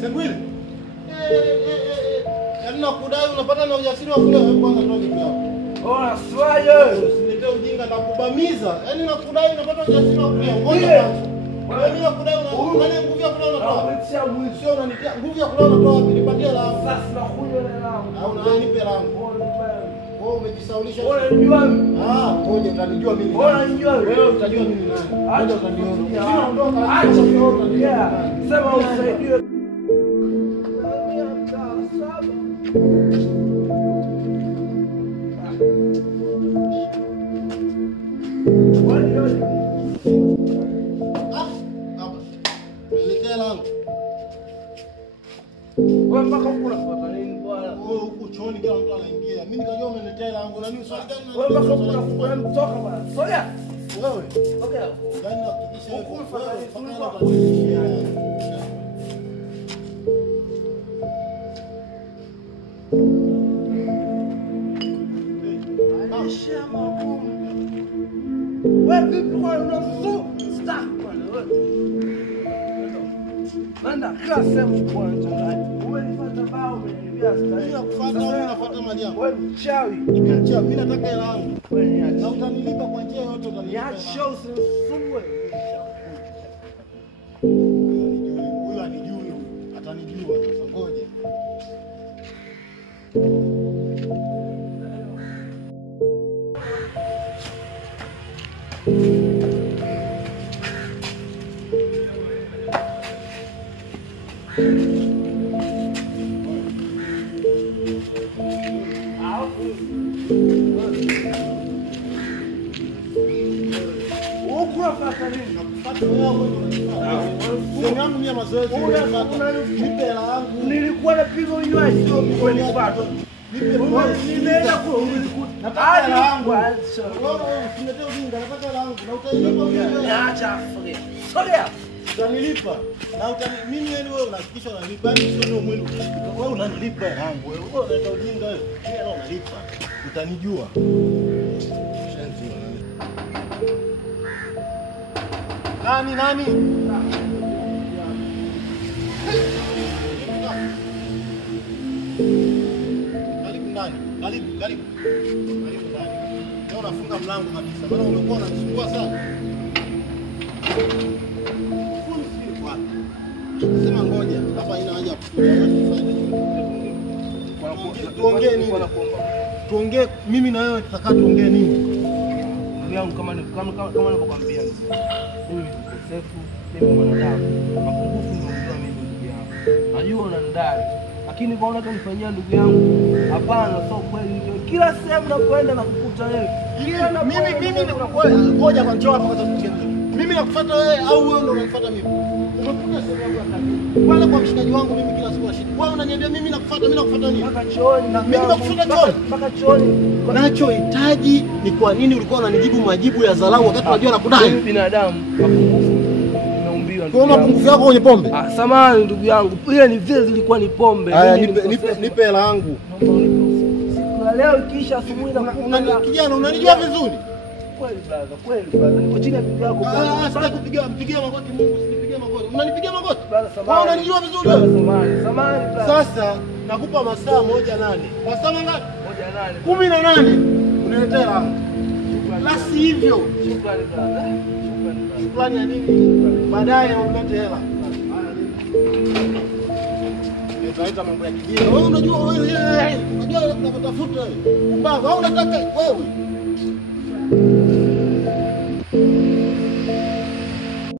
Sengwile. Yaani nakudai unapata na ujasiri wa kule kwanza ndio kitu yako. Oh, swaye. Usilete ujinga na kubamiza. Yaani nakudai unapata ujasiri wa kule. Ngoja. Mimi nakudai unafanya nguvu ya kule unatoa. Umetia Sio unanitia nguvu ya kule unatoa wapi? Nipatie la. sasa na kunywa na langu. Au unanipe langu. Wewe umejisaulisha. Unanijua? Ngoja utanijua mimi. Unanijua? Wewe utajua mimi nani. Ngoja utaniona. Mimi naondoka. Acha unaongea. Sema usaidie. Wewe mpaka huko unafuata nini bwana? Wewe huko chooni kila mtu anaingia. Mimi nikajua umeniletea langu na nini swali gani? Wewe mpaka huko unafuata mtoka bwana. Soya. Wewe. Okay. Gani nakuhakikishia Huko unafuata wewe vipi kwa unafu stack bwana wewe? Manda klasi yangu kwanza. Wewe nipata bao umeniambia stack. Mimi nakufuata wewe unafuata mali yangu. Wewe mchawi. Mimi nataka hela yangu. Wewe niache. Na utanilipa kwa njia yote utanilipa. Niache show usinisumbue. Huyu anijui. Atanijua sasa ngoja. Nilikuwa napiga unywaji ndio nilipata. Nimeenda kwa nataka langu. Wewe usinilete ujinga, nataka langu na utanipa mimi. Acha afge. Sogea. Utanilipa. Na mimi yani wewe unahakikisha unanilipa, sio ndio mwili. Wewe unanilipa yangu. Wewe unaleta ujinga wewe. Wewe unanilipa. Utanijua. Shenzi nani? Karibu ndani. Leo nafunga mlango kabisa. Maana umekuwa unanisumbua sana. Sema ngoja, hapa ina haja tuongee nini? Tuongee mimi na wewe tutakaa tuongee nini? Ndugu yangu kama nilivyokuambia mimi ni mkosefu, mimi mwanadamu. Mapungufu ndio unajua mimi ndugu yangu. Najua unanidai. Lakini kwa nini unanifanyia ndugu yangu? Hapana, sio kweli ndio. Kila sehemu nakwenda nakukuta wewe. Mimi nakufuata. Ngoja kwa njoo hapa kwa sababu mimi nakufuata wewe au wewe ndio unanifuata mimi? Umekuja sehemu yangu ya kazi. Wala kwa mshikaji wangu mimi kila siku nashida. Wewe unaniambia mimi nakufuata nini? Mpaka chooni. Mimi nakufuata chooni. Mpaka chooni. Nachohitaji ni kwa nini ulikuwa unanijibu majibu ya dharau wakati unajua nakudai? Mimi binadamu, mapungufu nimeumbiwa. Kwa mapungufu yako kwenye pombe? Samahani ndugu yangu. Ile ni vile zilikuwa ni pombe. Haya nipe hela yangu. Siku leo kisha asubuhi na kijana unanijua vizuri? Kweli brother. Niko chini ya bibi yako brother. Sasa mpigia magoti Mungu, usinipigie magoti. Unanipigia magoti? Brother samahani. Wewe unanijua vizuri wewe? Samahani brother. Sasa nakupa masaa 1:08. Kwa saa ngapi? 1:08. 18. Uniletea hela. La si hivyo. Shukrani brother. Shukrani ya nini? Baadaye ulete hela. Nitaita mambo ya kijini. Wewe unajua unatafuta wewe. Mbaya, au unataka wewe?